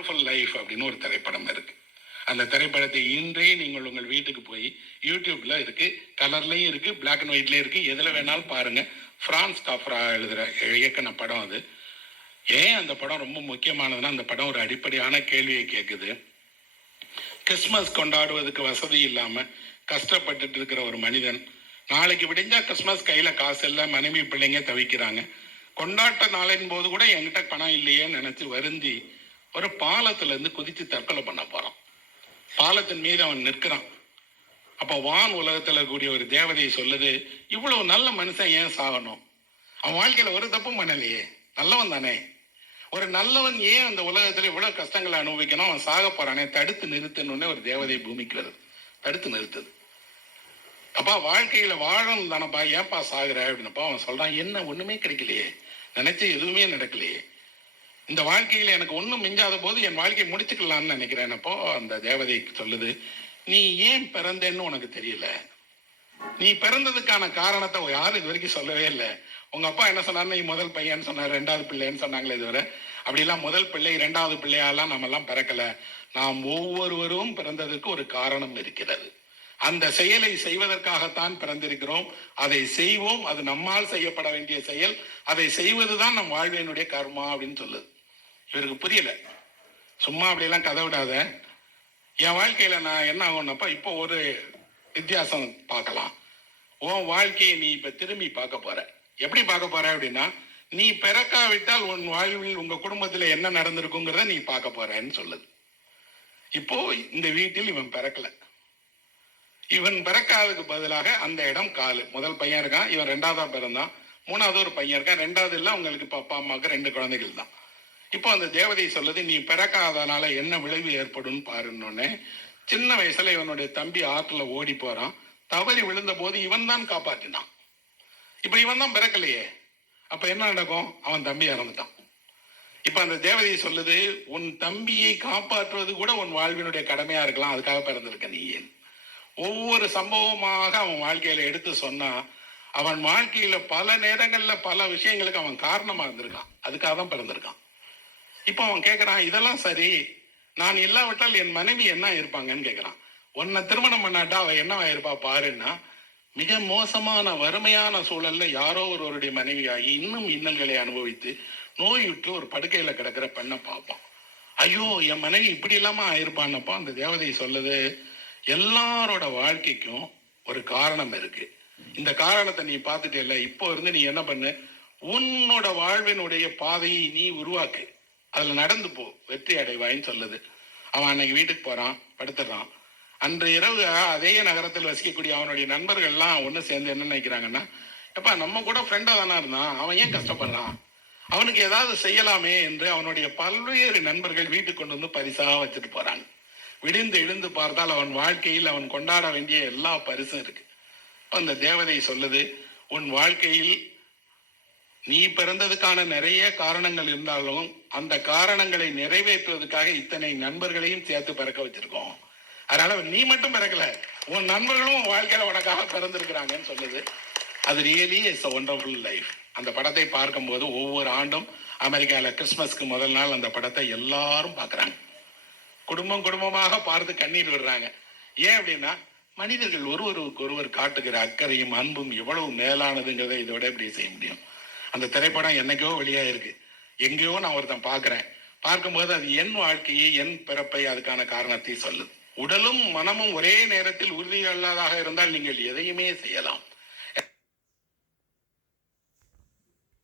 Wonderful life அப்படின்னு ஒரு திரைப்படம் இருக்கு. அந்த திரைப்படத்தை இன்றே நீங்கள் உங்கள் வீட்டுக்கு போய் யூடியூப்ல இருக்கு கலர்லயும் இருக்கு பிளாக் அண்ட் ஒயிட்லயும் இருக்கு எதுல வேணாலும் பாருங்க. பிரான்ஸ் காஃப்ரா எழுதுற இயக்கின படம் அது. ஏன் அந்த படம் ரொம்ப முக்கியமானதுன்னா அந்த படம் ஒரு அடிப்படையான கேள்வியை கேட்குது கிறிஸ்மஸ் கொண்டாடுவதற்கு வசதி இல்லாம கஷ்டப்பட்டுட்டு இருக்கிற ஒரு மனிதன் நாளைக்கு விடிஞ்சா கிறிஸ்மஸ் கையில காசு இல்லை மனைவி பிள்ளைங்க தவிக்கிறாங்க. கொண்டாட்ட நாளின் போது கூட என்கிட்ட பணம் இல்லையேன்னு நினைச்சு வருந்தி ஒரு பாலத்துல இருந்து குதிச்சு தற்கொலை பண்ண போறான். பாலத்தின் மீது அவன் நிற்கிறான். அப்ப வான் உலகத்துல கூடிய ஒரு தேவதை சொல்லுது இவ்வளவு நல்ல மனுஷன் ஏன் சாகணும்? அவன் வாழ்க்கையில ஒரு தப்பும் பண்ணலையே. நல்லவன் தானே. ஒரு நல்லவன் ஏன் அந்த உலகத்துல இவ்வளவு கஷ்டங்களை அனுபவிக்கணும்? அவன் சாக போறானே. தடுத்து நிறுத்தணும்னு ஒரு தேவதை பூமிக்கு வருது. தடுத்து நிறுத்துது. அப்பா வாழ்க்கையில வாழணும் தானப்பா. ஏன்பா சாகுற? அப்படின்னப்பா அவன் சொல்றான் என்ன ஒண்ணுமே கிடைக்கலையே. நினைச்சு எதுவுமே நடக்கலையே. இந்த வாழ்க்கையில எனக்கு ஒன்றும் மிஞ்சாத போது என் வாழ்க்கையை முடிச்சுக்கலாம்னு நினைக்கிறேன். அப்போ அந்த தேவதை சொல்லுது நீ ஏன் பிறந்தேன்னு உனக்கு தெரியல. நீ பிறந்ததுக்கான காரணத்தை யாரும் இது வரைக்கும் சொல்லவே இல்லை. உங்க அப்பா என்ன சொன்னார் நீ முதல் பையன் சொன்னார் ரெண்டாவது பிள்ளைன்னு சொன்னாங்களே இதுவரை அப்படிலாம் முதல் பிள்ளை இரண்டாவது பிள்ளையாலாம் நம்ம எல்லாம் பிறக்கல. நாம் ஒவ்வொருவரும் பிறந்ததற்கு ஒரு காரணம் இருக்கிறது. அந்த செயலை செய்வதற்காகத்தான் பிறந்திருக்கிறோம். அதை செய்வோம். அது நம்மால் செய்யப்பட வேண்டிய செயல். அதை செய்வதுதான் நம் வாழ்வினுடைய கர்மா அப்படின்னு சொல்லுது. இவருக்கு புரியல. சும்மா அப்படியெல்லாம் கதை விடாத. என் வாழ்க்கையில நான் என்ன ஆகும்னப்பா இப்போ ஒரு வித்தியாசம் பார்க்கலாம். உன் வாழ்க்கையை நீ இப்ப திரும்பி பார்க்க போற. எப்படி பார்க்க போற அப்படின்னா நீ பிறக்காவிட்டால் உன் வாழ்வில் உங்க குடும்பத்துல என்ன நடந்திருக்குங்கிறத நீ பார்க்க போறன்னு சொல்லுது. இப்போ இந்த வீட்டில் இவன் பிறக்கல. இவன் பிறக்காததுக்கு பதிலாக அந்த இடம் காலு. முதல் பையன் இருக்கான் இவன் ரெண்டாவதா பிறந்தான். மூணாவது ஒரு பையன் இருக்கான் ரெண்டாவது இல்லை உங்களுக்கு இப்ப அப்பா அம்மாவுக்கு ரெண்டு குழந்தைகள் தான். இப்போ அந்த தேவதை சொல்லுது நீ பிறக்காதனால என்ன விளைவு ஏற்படும் பாருன்னொன்னே சின்ன வயசுல இவனுடைய தம்பி ஆற்றுல ஓடி போறான். தவறி விழுந்த போது இவன் தான் காப்பாற்றினான் இப்ப இவன் தான் பிறக்கலையே. அப்ப என்ன நடக்கும்? அவன் தம்பி இறந்துட்டான். இப்ப அந்த தேவதை சொல்லுது உன் தம்பியை காப்பாற்றுவது கூட உன் வாழ்வினுடைய கடமையா இருக்கலாம். அதுக்காக பிறந்திருக்க நீ. ஏன் ஒவ்வொரு சம்பவமாக அவன் வாழ்க்கையில எடுத்து சொன்னா அவன் வாழ்க்கையில பல நேரங்கள்ல பல விஷயங்களுக்கு அவன் காரணமா இருந்திருக்கான். அதுக்காக தான் பிறந்திருக்கான். இப்போ அவன் கேட்கறான் இதெல்லாம் சரி. நான் இல்லாவிட்டால் என் மனைவி என்ன இருப்பாங்கன்னு கேட்கறான் உன்னை திருமணம் பண்ணாட்டா அவள் என்ன இருப்பா பாருன்னா மிக மோசமான வறுமையான சூழல்ல யாரோ ஒருவருடைய மனைவியாகி இன்னும் இன்னல்களை அனுபவித்து நோயுற்று ஒரு படுக்கையில கிடக்கிற பெண்ணை பார்ப்பான். ஐயோ என் மனைவி இப்படி இல்லாம ஆயிருப்பான்னப்போ அந்த தேவதை சொல்லுது. எல்லாரோட வாழ்க்கைக்கும் ஒரு காரணம் இருக்கு. இந்த காரணத்தை நீ பார்த்துட்டே இப்போ இருந்து நீ என்ன பண்ணு? உன்னோட வாழ்வினுடைய பாதையை நீ உருவாக்கு. அதுல நடந்து போ. வெற்றி அடைவாயின்னு சொல்லுது. அவன் அன்னைக்கு வீட்டுக்கு போறான் படுத்துடுறான் அன்று இரவு அதே நகரத்தில் வசிக்கக்கூடிய அவனுடைய நண்பர்கள்லாம் ஒன்று சேர்ந்து என்ன நினைக்கிறாங்கன்னா எப்பா நம்ம கூட ஃப்ரெண்டாக தானே இருந்தான்? அவன் ஏன் கஷ்டப்படுறான்? அவனுக்கு ஏதாவது செய்யலாமே என்று அவனுடைய பல்வேறு நண்பர்கள் வீட்டுக்கு கொண்டு வந்து பரிசாக வச்சுட்டு போறாங்க. விடிந்து எழுந்து பார்த்தால் அவன் வாழ்க்கையில் அவன் கொண்டாட வேண்டிய எல்லா பரிசும் இருக்கு. அந்த தேவதை சொல்லுது உன் வாழ்க்கையில் நீ பிறந்ததுக்கான நிறைய காரணங்கள் இருந்தாலும் அந்த காரணங்களை நிறைவேற்றுவதற்காக இத்தனை நண்பர்களையும் சேர்த்து பிறக்க வச்சிருக்கோம். அதனால நீ மட்டும் பிறக்கல உன் நண்பர்களும் உன் வாழ்க்கையில உனக்காக பிறந்திருக்கிறாங்கன்னு சொல்லுது. அது ரியலி இட்ஸ் ஒண்டர்ஃபுல் லைஃப் அந்த படத்தை பார்க்கும்போது ஒவ்வொரு ஆண்டும் அமெரிக்கால கிறிஸ்மஸ்க்கு முதல் நாள் அந்த படத்தை எல்லாரும் பார்க்குறாங்க. குடும்பம் குடும்பமாக பார்த்து கண்ணீர் விடுறாங்க. ஏன் அப்படின்னா மனிதர்கள் ஒருவருக்கு ஒருவர் காட்டுகிற அக்கறையும் அன்பும் எவ்வளவு மேலானதுங்கிறதை இதை விட எப்படி செய்ய முடியும். அந்த திரைப்படம் என்னைக்கோ வெளியாயிருக்கு எங்கேயோ நான் ஒருத்தன் பார்க்குறேன். பார்க்கும்போது அது என் வாழ்க்கையை என் பிறப்பை அதுக்கான காரணத்தை சொல்லுது. உடலும் மனமும் ஒரே நேரத்தில் உறுதியல்லாதாக இருந்தால் நீங்கள் எதையுமே செய்யலாம்.